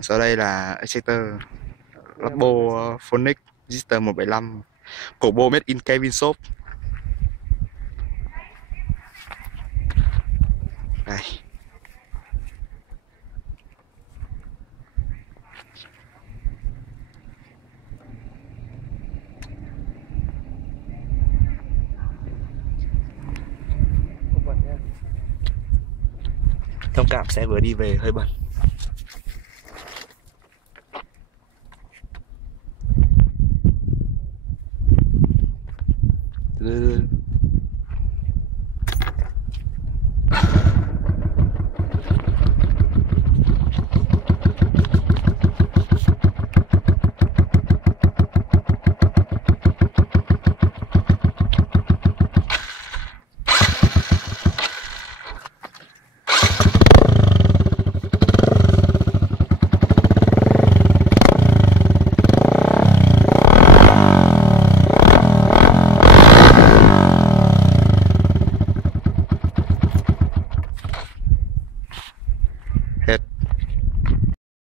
Sau đây là Exciter Labo Phonic Register 175, cổ bô made in Kevin Shop. Đây. Thông cảm xe vừa đi về hơi bẩn.